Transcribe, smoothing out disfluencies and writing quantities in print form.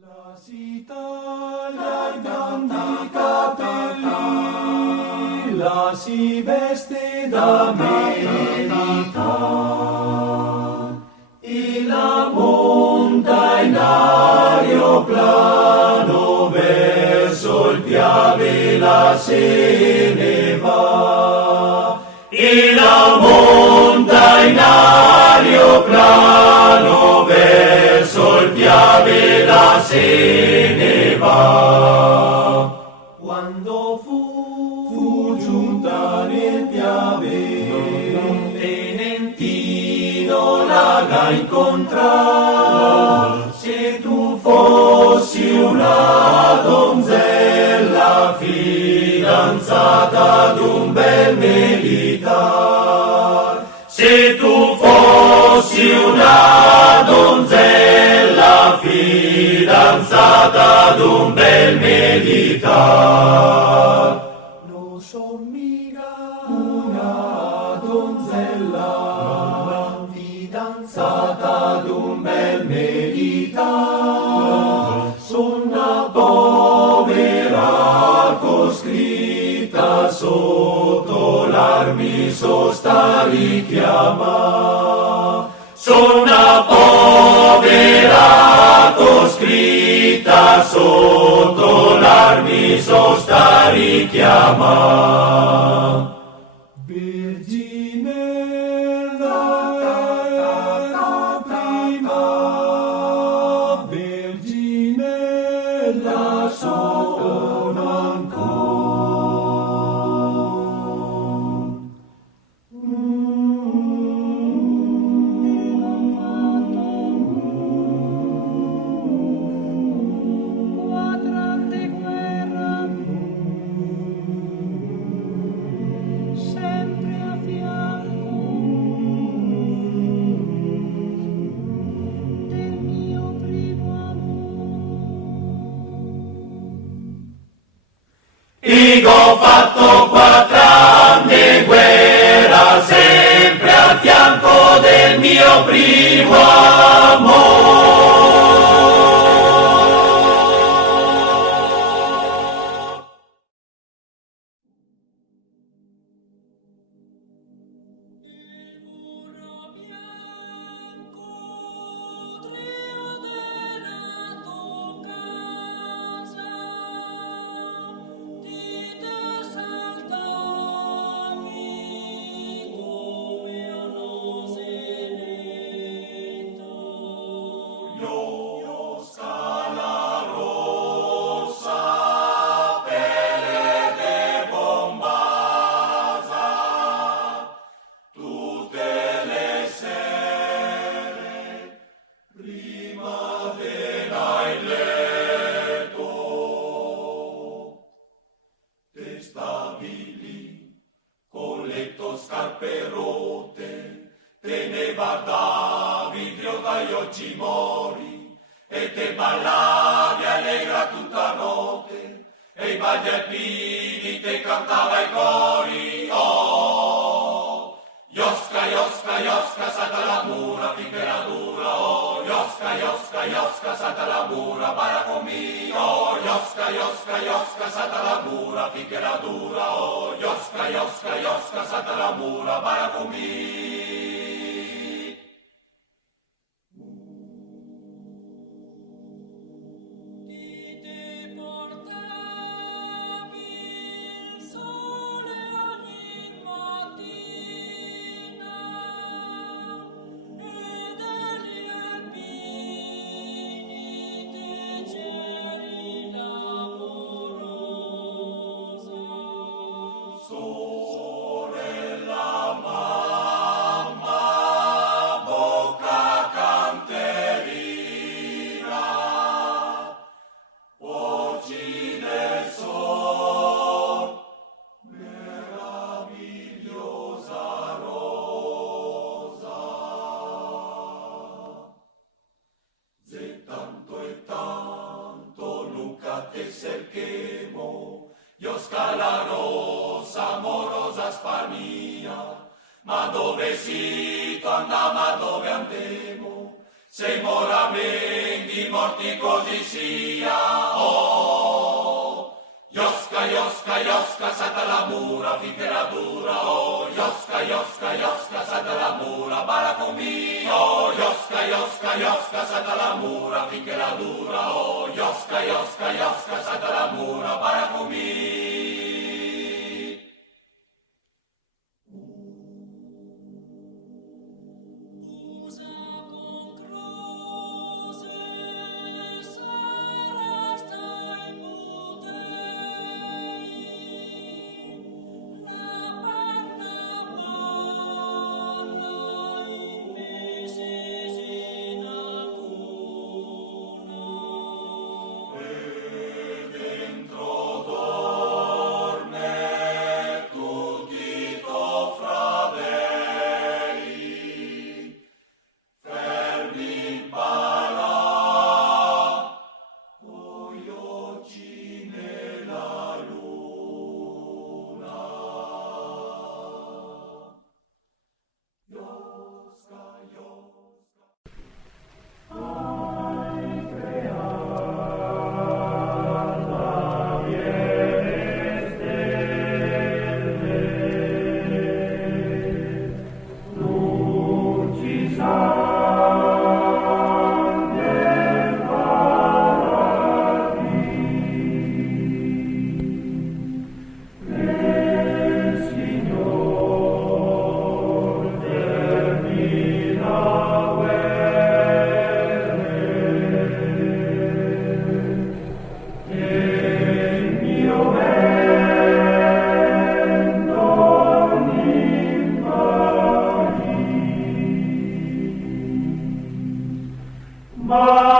La s'Italia i grandi capelli, la si veste d'America, e la monta in aeroplano verso il Piave la se ne va. E la monta in aeroplano verso il Piave la se ne va. Quando fu giunta nel Piave, un tenentino la incontrò. Se tu fossi una donzella fidanzata d'un bel militare, se tu fossi una donzella fidanzata d'un bel militare, non so mica una donzella fidanzata d'un bel militare, sono una povera coscritta sotto l'armi so sta richiama. Sono una povera coscritta sotto l'armi so sta richiama. Verginella prima, verginella sono ancora. Ho fatto 4 anni di guerra, sempre al fianco del mio primo amore. Il burro bianco, trio della tua casa, scarpe rotte, te ne guardavi Dio dagli occhi mori, e te ballavi allegra tutta notte, e i bagli alpini te cantava i cori. Oh, Iosca, Iosca, Iosca, salta la mura finché la dura. Oh, Iosca, Iosca, Iosca, salta la mura, para conmigo. Oh, Iosca, Iosca, Iosca, salta la mura finché la dura. Oh, Iosca, Iosca, Iosca, salta la mura, para conmigo. Iosca la rosa, amorosa spar mia, ma dove si torna, ma dove andiamo? sei moramenti morti così sia. Oh, Iosca, Iosca, Iosca, sata la mura, finché la dura. Oh, Iosca, Iosca, Iosca, sata la mura, bara con mio. Oh, Iosca, Iosca, Iosca, sata la mura, finché la dura. Oh, Iosca, Iosca, Iosca, sata la mura, bara con mio. Ma